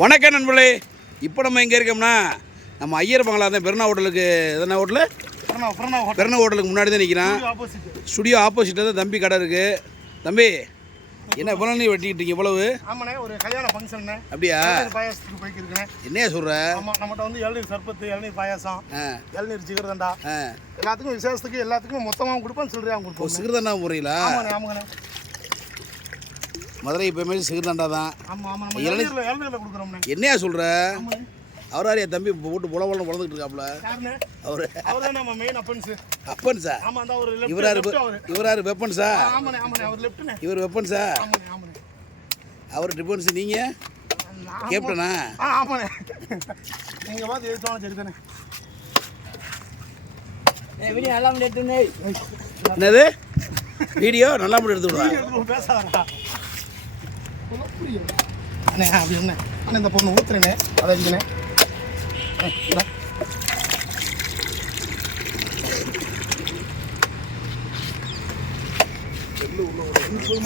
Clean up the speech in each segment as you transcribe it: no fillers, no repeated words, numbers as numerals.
வணக்கம் நண்பர்களே. இப்போ நம்ம எங்கே இருக்கோம்னா நம்ம ஐயர் பங்களா தான் பெருனா ஹோட்டலுக்கு எதனா ஹோட்டலு பெருனா ஹோட்டலுக்கு முன்னாடி தான் நிற்கிறான். ஸ்டுடியோ ஆப்போசிட்டில் தான் தம்பி கடை இருக்குது. தம்பி என்ன இவ்வளோ நீ வெட்டிக்கிட்டு இருக்கீங்க இவ்வளவு? ஆமாண்ணே, ஒரு கல்யாண ஃபங்க்ஷன். அப்படியா? பாயாசத்துக்கு போய்க்கிருக்கேன். என்னையா சொல்கிற? ஆமாம், நம்மகிட்ட வந்து இளநீர் சர்பத்து, இளநீர் பாயாசம், இளநீர் சிகர்தண்டா, எல்லாத்துக்கும் விசேஷத்துக்கு எல்லாத்துக்கும் மொத்தமாக கொடுப்போம். சில்லறையாக கொடுப்போம். சிகர்தண்டா போகிறீங்களா? ஆமாண்ணே. மதுரை எப்போயுமே சிகர்தண்டா தான். ஆமாம் ஆமாம், நம்ம இளநீரில் கொடுக்குறோம்ண்ணே. என்னையா சொல்கிற? அவராரியா தம்பி போட்டு புலவலம் வளர்ந்துட்டு இருக்காப்புல? அவர் நம்ம மெயின் அப்பன்ஸு. அப்பன்ஸா? ஆமாம், அந்த ஒரு இவராரு வெப்பன்ஸா? ஆமாண்ணே, அவர் லெஃப்ட்ண்ணே. இவர் வெப்பன்ஸா? ஆமாண்ணே. அவர் டிஃபன்ஸ், நீங்கள் கேப்டனா? ஆமாண்ணே, நீங்கள் பார்த்து எடுத்தோம். சரி தானே? என்னது வீடியோ நல்லா மட்டும் எடுத்து விடுவா? பேசாதா அண்ணே? அப்படி என்ன அண்ணே, இந்த பொண்ணு ஊத்துறேனே, அதை அடிக்கணே.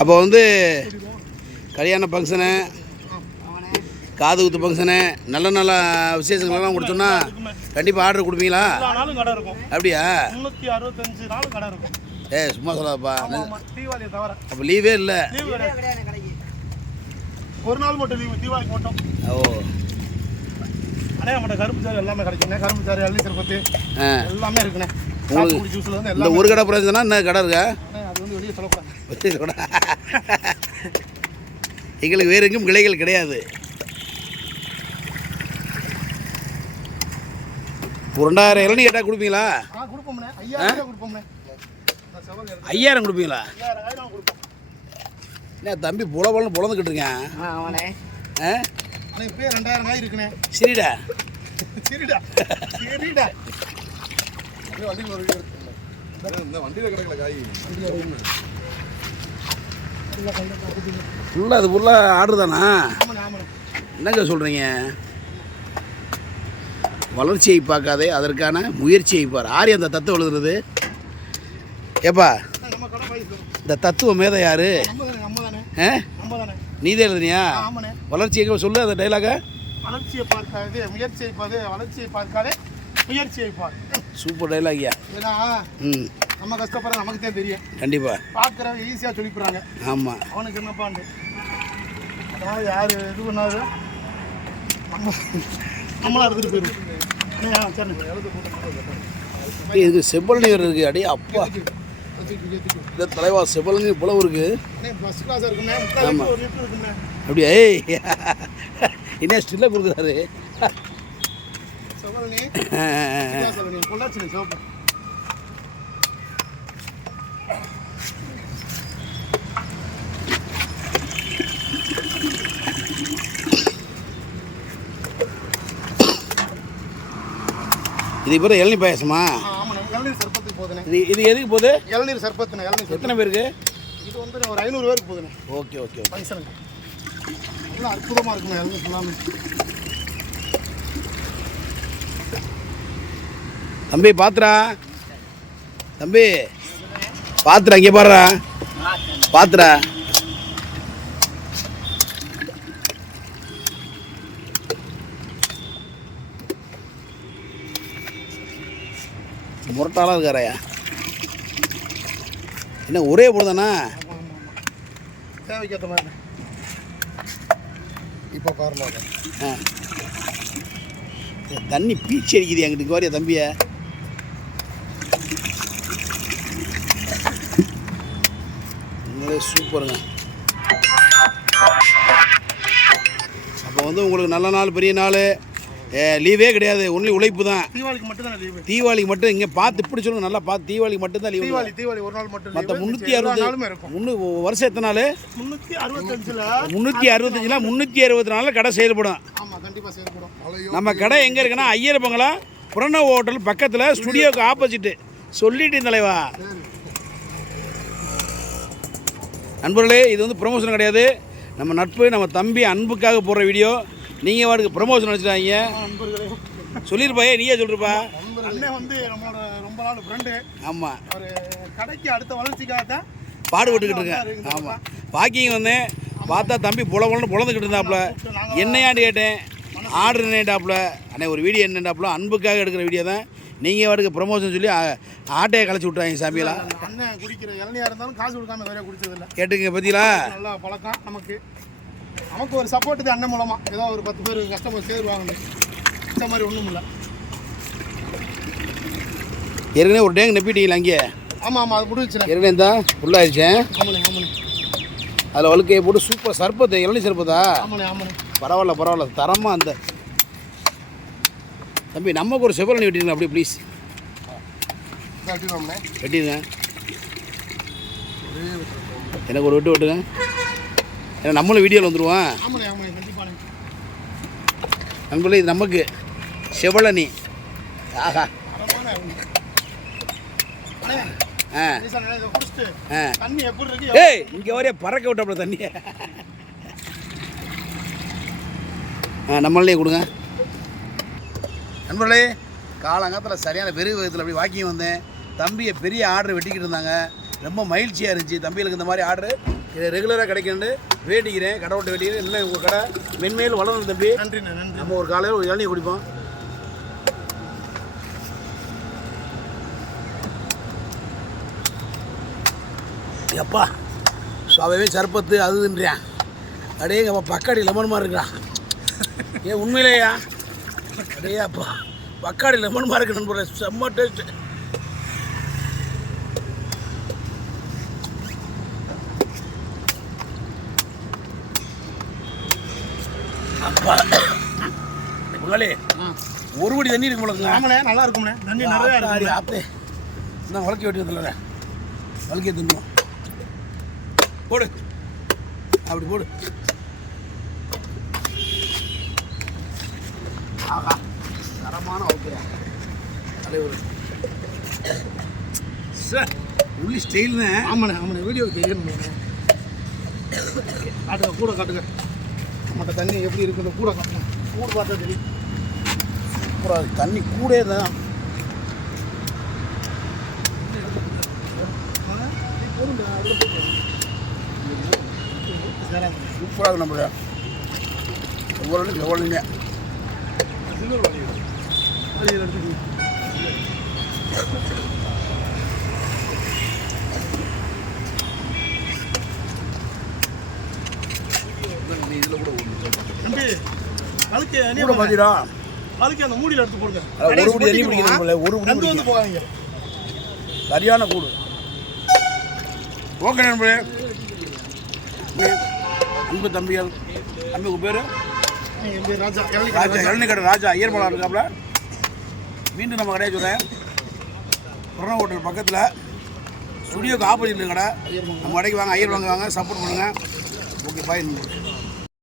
அப்போ வந்து கல்யாண ஃபங்க்ஷனு, காது குத்து ஃபங்க்ஷனு, நல்ல நல்ல விசேஷங்கள்லாம் கொடுத்தோன்னா கண்டிப்பாக ஆர்டர் கொடுப்பீங்களா? கடை இருக்கும். அப்படியா? 365 நாள் கடை இருக்கும். சும்மா சொல்லாப்பா. தீபாவளியை தவிர அப்போ லீவே இல்லை? ஒரு நாள் மட்டும் லீவு, தீபாவளிக்கு மட்டும். ஓ அண்ணே, நம்மகிட்ட கரும்பு சாறு எல்லாமே கிடைக்குண்ணே. கரும்பு சாறு, இளநீர் சர்பத்து எல்லாமே இருக்குண்ணே. உங்களுக்கு ஜூஸ்ல வந்து இந்த ஒரு கடை பிரச்சனை என்ன கடை இருக்கா? அது வந்து வெளியே சொல்லக்கூடாது. எங்களுக்கு வேறு எங்கும் கிளைகள் கிடையாது. ஒரு 2000 இளநீ கேட்டால் கொடுப்பீங்களா? கொடுப்போம்ண்ணே. 5000 கொடுப்போம்ண்ணே. 5000 கொடுப்பீங்களா? 5000 கொடுப்போம். என்ன தம்பி புலவலன்னு புலந்துக்கிட்டு இருக்கேன். அவனே இப்போ 2000 இருக்குண்ணே. சரிடா சரிடா சரிடா. வண்டியில் ஒரு வண்டியில் கிடக்கல காய். ஃபுல்லாக அது ஃபுல்லாக ஆர்டர் தானா? ஆமாண்ணே. என்னங்க சொல்கிறீங்க? வளர்ச்சியை பார்க்காதே, அதற்கான முயற்சியை பார். ஆரி அந்த தத்துவம் எழுதுறது ஏப்பா? இந்த தத்துவ மேதை யாரு? நீதே எழுதுனியா? வளர்ச்சி எங்கே சொல்லு அந்த டைலாக? வளர்ச்சியை பார்க்காதே முயற்சியை பாரு, வளர்ச்சியை பார்க்காதே முயற்சியை பார். சூப்பர் டைலாக்யா. ஏன்னா நம்ம கஷ்டப்படுற நமக்கு தான் தெரியும். கண்டிப்பாக பார்க்குறவங்க ஈஸியாக சொல்லிப்படுறாங்க. ஆமாம், அவனுக்கு என்னப்பாண்டு அதாவது யார் இது பண்ணாரு நம்மளாம் எடுத்துகிட்டு போயிடுவோம். இது செவ்வல் நீர் இருக்குது. அடி அப்பா, இந்த தலைவா செவ்வல் நீர் புலவு இருக்குது. ஆமாம் அப்படியே என்ன ஸ்டில்லாக கொடுக்குறாரு. இது இப்போ இளநீ பாயசமா? இது எதுக்கு போகுது? இளநீர் சர்பத்துண்ணே. இளநீர் எத்தனை பேருக்கு? இது வந்து ஒரு 500 பேருக்கு போகுதுண்ணே. ஓகே ஓகே ஃபங்க்ஷனுக்கு நல்லா அற்புதமாக இருக்குண்ணே. இளநீர் எல்லாமே. தம்பி பாத்துரா, தம்பி பாத்துரா, இங்கே பாடுறா பாத்துரா. முரட்டாலாம் இருக்காரையா? என்ன ஒரே போடுதானா? தேவைக்கேற்ற மாதிரி இப்போ காரணம் தண்ணி பீச்சு அடிக்குது எங்கிட்ட வரையா தம்பிய. சூப்பருங்க. அப்போ வந்து உங்களுக்கு நல்ல நாள், பெரிய நாள், லீவே கிடையாது. ஒன்லி உழைப்பு தான். தீபாவளிக்கு மட்டும் தான் லீவு. தீபாவளிக்கு மட்டும் இங்கே பார்த்து இப்படி சொல்லுங்க, நல்லா பார்த்து தீபாவளிக்கு மட்டும் தான் லீவு. தீபாவளி ஒரு நாள் மட்டும். மற்ற 360 வருஷம் எத்தனை நாள்? 365 364 கடை செயல்படும். ஆமாம், கண்டிப்பாக செயல்படும். நம்ம கடை எங்கே இருக்குன்னா ஐயர் பங்களா புரண ஹோட்டல் பக்கத்தில், ஸ்டுடியோக்கு ஆப்போசிட்டு. சொல்லிட்டு தலைவா. நண்பர்களே, இது வந்து ப்ரொமோஷன் கிடையாது. நம்ம நட்பு, நம்ம தம்பி அன்புக்காக போடுற வீடியோ. நீங்கள் வாட்டுக்கு ப்ரொமோஷன் வச்சுட்டாங்க. சொல்லிருப்பாயே, நீயே சொல்லிருப்பா. அண்ணன் வந்து நம்மளோட ரொம்ப நாள் ஃப்ரெண்டு. ஆமாம், ஒரு கடைக்கு அடுத்த வளர்ச்சிக்காக தான் பாடுபட்டுக்கிட்டு இருக்கேன். ஆமாம், வாக்கிங் வந்தேன். பார்த்தா தம்பி புலந்துக்கிட்டு இருந்தாப்புல. என்னையாண்டு கேட்டேன், ஆர்டர் என்னடாப்புல. அண்ணே ஒரு வீடியோ என்னடாப்புல, அன்புக்காக எடுக்கிற வீடியோ தான். நீங்கள் வாட்டுக்கு ப்ரொமோஷன் சொல்லி ஆட்டையை கலைச்சி விட்றாங்க சாமியெல்லாம். அண்ணன் குடிக்கிற இளநியாக இருந்தாலும் காசு கொடுக்காம வேற குடிச்சதில்லை. கேட்டுங்க பார்த்தீங்களா? நல்லா பழக்கம் நமக்கு. நமக்கு ஒரு சப்போர்ட் இது அண்ணன் மூலமாக. ஏதோ ஒரு 10 பேர் கஸ்டமர் சேருவாங்க. இந்த மாதிரி ஒன்றும் இல்லை. ஏற்கனவே ஒரு டேங்க் நப்பிட்டீங்களா அங்கே? ஆமாம் அது முடிஞ்சுண்ணே. ஏற்கனவே தான் ஃபுல்லாகிடுச்சேன். ஆமாண்ணே. அதில் வழுக்கையை போட்டு சூப்பர் சர்பத்து, இளநீ சர்பத்தா? ஆமாண்ணே. பரவாயில்ல தரமாக. அந்த தம்பி நமக்கு ஒரு செவ்வரணி வெட்டிடுங்க அப்படியே ப்ளீஸ். வெட்டிடுங்க, எனக்கு ஒரு வெட்டுங்க. ஏன்னா நம்மளும் வீடியோவில் வந்துடுவோம். நண்பர்களே, இது நமக்கு செவ்வளனி. ஆஹா. ஏய், இங்கே வரைய பறக்க விட்டப்பட தண்ணியை. நம்மளே கொடுங்க நண்பர்களே. காலங்காலத்தில் சரியான பெரிய விதத்தில் அப்படி வாக்கிங் வந்தேன். தம்பியை பெரிய ஆர்டர் வெட்டிக்கிட்டு இருந்தாங்க. ரொம்ப மகிழ்ச்சியாக இருந்துச்சு. தம்பிகளுக்கு இந்த மாதிரி ஆர்டர் ரெகுலராக கிடைக்கணுன்னு வேட்டிக்கிறேன். கடவுள்கிட்ட வேட்டிக்கிறேன். இல்லை உங்கள் கடை மென்மேலும் வளரணும் தம்பி. நன்றி. நம்ம ஒரு காலையில் ஒரு இளநீர் குடிப்போம். எப்பா சுவாவே சர்பத்து அதுன்றியான். அப்படியே நம்ம பக்காடி லெமன் மாதிரி இருக்கான். ஏன் உண்மையிலேயா? அப்படியே அப்பா பக்காடி லெமன் மாதிரி இருக்கு நண்பர்களே. செம்ம டேஸ்ட்டு. அப்பா உங்களே ஒரு படி தண்ணி இருக்கு போல. ஆமாண்ணே, நல்லா இருக்கும்ண்ணே. தண்ணி நிறையா இருக்கு. அப்பே நான் வளர்க்கி வெட்டியதில்ல, வளர்க்கி தின்னுவோம். போடு, அப்படி போடு. ஆஹா, தரமான ஓகே தலைவர் சார். உள்ளி ஸ்டைல்னு. ஆமாண்ணே வீடியோ கேட்கணும். காட்டுங்க, கூட காட்டுங்க. நம்மகிட்ட தண்ணி எப்படி இருக்குன்னு கூட காட்டுங்க. கூட பார்த்தா தெரியும். அப்புறம் தண்ணி கூட தான். சூப்பராக இருக்கு நம்மள. ஒவ்வொரு எவ்வளோங்க இதில் கூட கூட பார்த்தீங்களா? அதுக்கு அந்த மூடியில் எடுத்து போடுங்க. ஒரு படி தண்ணி பிடிக்கணும். ஒரு படி வந்து போகாதீங்க. சரியான கூடு. ஓகே நண்பர்களே, அன்பு தம்பிகள். தம்பி உங்கள் பேர்? என் பேர் ராஜா. இளநீ கடை ராஜா ஐயர்மலா இருக்காப்புல. மீண்டும் நம்ம கடையை சொல்கிறேன். கொரோனா ஹோட்டல் பக்கத்தில் ஸ்டுடியோக்கு ஆப்போசிட்டில் கடை. நம்ம கடைக்கு வாங்க, ஐயர் வாங்க, சப்போர்ட் பண்ணுங்கள். ஓகே, பாய்.